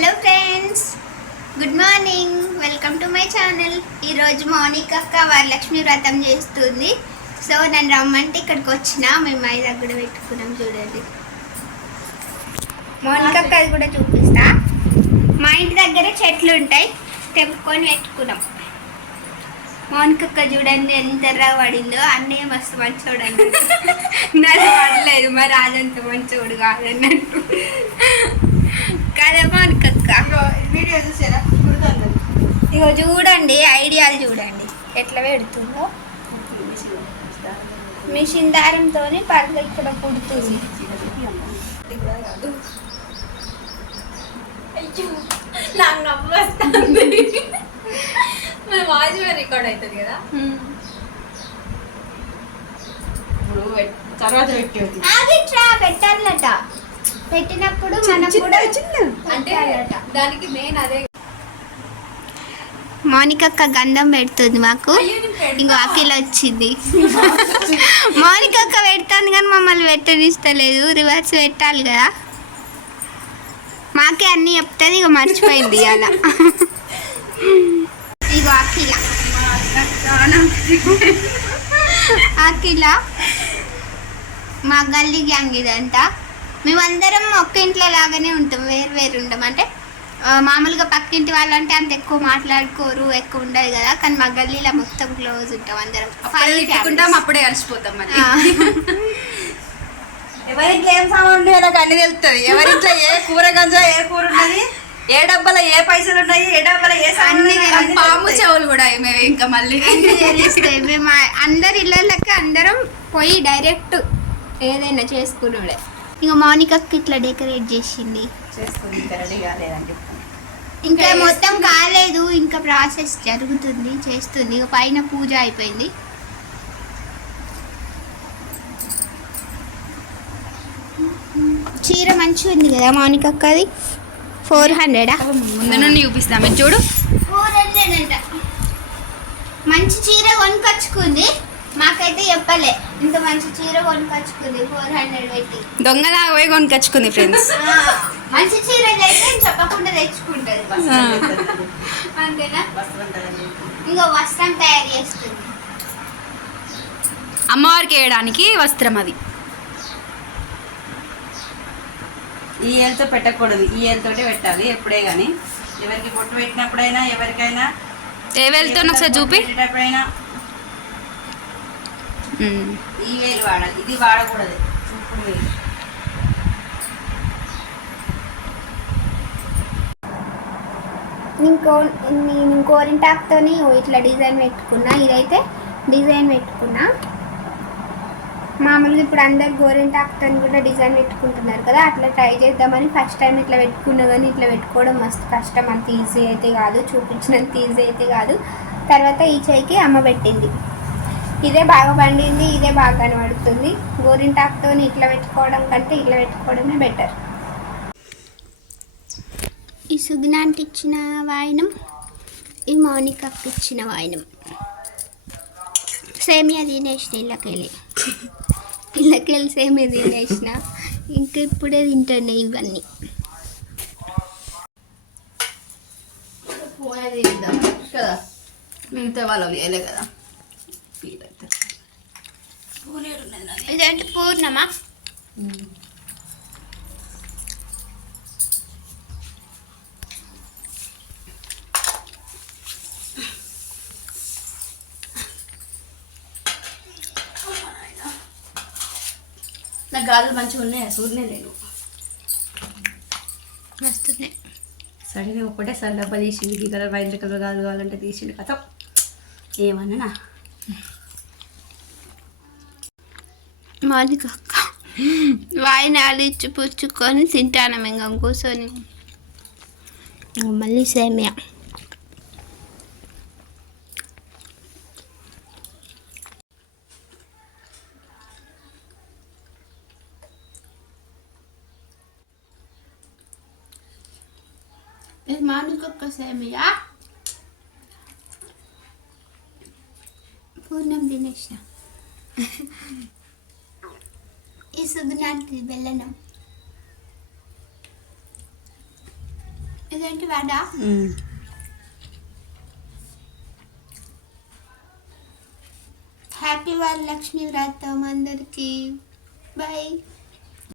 Hello friends, good morning. Welcome to my channel. ఈరోజు మౌనిక అక్క వరలక్ష్మి వ్రతం చేస్తుంది. సో నన్ను రమ్మంటే ఇక్కడికి వచ్చిన. మేము ఐదు దగ్గర పెట్టుకున్నాం. చూడండి మౌనిక అక్క, అది కూడా చూపిస్తా. మా ఇంటి దగ్గర చెట్లు ఉంటాయి, తెంపుకొని పెట్టుకున్నాం. మౌనిక అక్క చూడండి ఎంత ఎర్రగా పడిందో. అన్నయ్య మస్తు మంచోడు అన్నట్టు. నాకు పడలేదు, మరి రాజంత మంచోడు కాదన్నట్టు కదా మౌనిక అక్క. వీడియో చూసారా? ఇగో చూడండి, ఐడియాలు చూడండి ఎట్లా పెడుతుందో. మిషన్ దారంతో పర్లు ఇక్కడ పుడుతుంది. నాకు నవ్వు వస్తుంది. మన వాయిస్ రికార్డ్ అవుతుంది కదా. ఇప్పుడు తర్వాత పెట్టాలట. పెట్టినప్పుడు మనం కూడా అంటే దానికి మెయిన్ అదే. మౌనిక అక్క గంధం పెడుతుంది మాకు. ఇంకో అఖిల వచ్చింది. మౌనిక అక్క పెడుతుంది కానీ మమ్మల్ని పెట్టనిస్తలేదు. రివర్స్ పెట్టాలి కదా. మాకే అన్నీ చెప్తుంది, ఇక మర్చిపోయింది అలా. ఇగో అఖిల. అఖిల మా గల్లీ గ్యాంగ్ ఇదంతా. మేమందరం ఒక్క ఇంట్లో లాగానే ఉంటాం, వేరు వేరు ఉంటాం. అంటే మామూలుగా పక్కింటి వాళ్ళంటే అంత ఎక్కువ మాట్లాడుకోరు, ఎక్కువ ఉండదు కదా. కానీ మా గల్లీలో మొత్తం క్లోజ్ ఉంటాం అందరం. తిట్టుకుంటాం, అప్పుడే కలిసిపోతాం. మరి ఎవరింట్లో ఏం సామాన్ ఉన్నాయో నాకు అన్ని తెలుస్తుంది. ఎవరింట్లో ఏ కూర గంజా, ఏ కూర ఉన్నది, ఏ డబ్బాలో ఏ పైసలు ఉన్నాయి, ఏ డబ్బాలో ఏ సామాన్. పాము చెవులు కూడా మేము ఇంకా మళ్ళీ తెలుస్తాయి. మేము అందరి ఇళ్ళకి అందరం పోయి డైరెక్ట్ ఏదైనా చేసుకున్నాడే. ఇంకా మౌనికకి ఇట్లా డెకరేట్ చేసింది. ఇంకా మొత్తం కాలేదు, ఇంకా ప్రాసెస్ జరుగుతుంది, చేస్తుంది. ఇక పైన పూజ అయిపోయింది. చీర మంచిగా ఉంది కదా మౌనిక అక్కది. 400 ముందు నుండి చూపిస్తాం, మీరు చూడు. 400 అంట. మంచి చీర కొనుకొచ్చుకుంది. మాకైతే చెప్పలే, ఇంత మంచి చీర కొనుకొచ్చుకుంది 400 పెట్టి. దొంగలాగా పోయి కొనుకొచ్చుకుంది ఫ్రెండ్స్. మంచి చీర అయితే చెప్పకుండా తెచ్చుకుంటది. అంతేనా? ఇంకో వస్త్రం తయారు చేస్తుంది. అమ్మవారికి వేయడానికి వస్త్రం అది. ఈ ఏళ్ళతో పెట్టకూడదు, ఈ ఏళ్ళతోటే పెట్టాలి ఎప్పుడే కానీ. ఎవరికి పొట్టు పెట్టినప్పుడైనా, ఎవరికైనా ఏ వేలుతో ఒకసారి చూపి. పెట్టేటప్పుడైనా ఈ వేలు వాడాలి, ఇది వాడకూడదు. ఇప్పుడు వేలు నేను గోరింటాక్తో ఇట్లా డిజైన్ పెట్టుకున్నా. ఇదైతే డిజైన్ పెట్టుకున్నా. మామూలుగా ఇప్పుడు అందరు గోరింటాక్తో కూడా డిజైన్ పెట్టుకుంటున్నారు కదా, అట్లా ట్రై చేద్దామని ఫస్ట్ టైం ఇట్లా పెట్టుకున్నా. కానీ ఇట్లా పెట్టుకోవడం మస్తు కష్టం, అంత ఈజీ అయితే కాదు, చూపించినంత ఈజీ అయితే కాదు. తర్వాత ఈ చేయికి అమ్మ పెట్టింది. ఇదే బాగా పండింది, ఇదే బాగా కనబడుతుంది. గోరింటాక్తో ఇట్లా పెట్టుకోవడం కంటే ఇట్లా పెట్టుకోవడమే బెటర్. ఈ సుగ్నాంటి ఇచ్చిన వాయినం, ఈ మౌనికకి ఇచ్చిన వాయినం. సేమియా తినేసిన ఇళ్ళకెళ్ళి సేమియా తినేసిన. ఇంకా ఇప్పుడే తింటాను ఇవన్నీ. మిగతా వాళ్ళు వేయలే కదా. ఇదేంటి పూర్ణమా? నాకు గాజులు మంచిగా ఉన్నాయా? సూర్యనే లేదు, వస్తున్నాయి. సడన్గా ఒకటే సరే డబ్బా తీసింది. ఈ కలర్ వైట్ కలర్ గాజులు కావాలంటే తీసిండు. కథ ఏమన్నా మౌనిక అక్క వాయినాలు ఇచ్చి పుచ్చుకొని తింటాను ఇంకా కూర్చొని. మళ్ళీ సేమియా. ఇది మౌనిక అక్క సేమియా. పూర్ణం తినేసిన. ఈ సుగుణానికి బెల్లనం. ఇదేంటి వడ. హ్యాపీ వరలక్ష్మి వ్రతం అందరికి. బాయ్.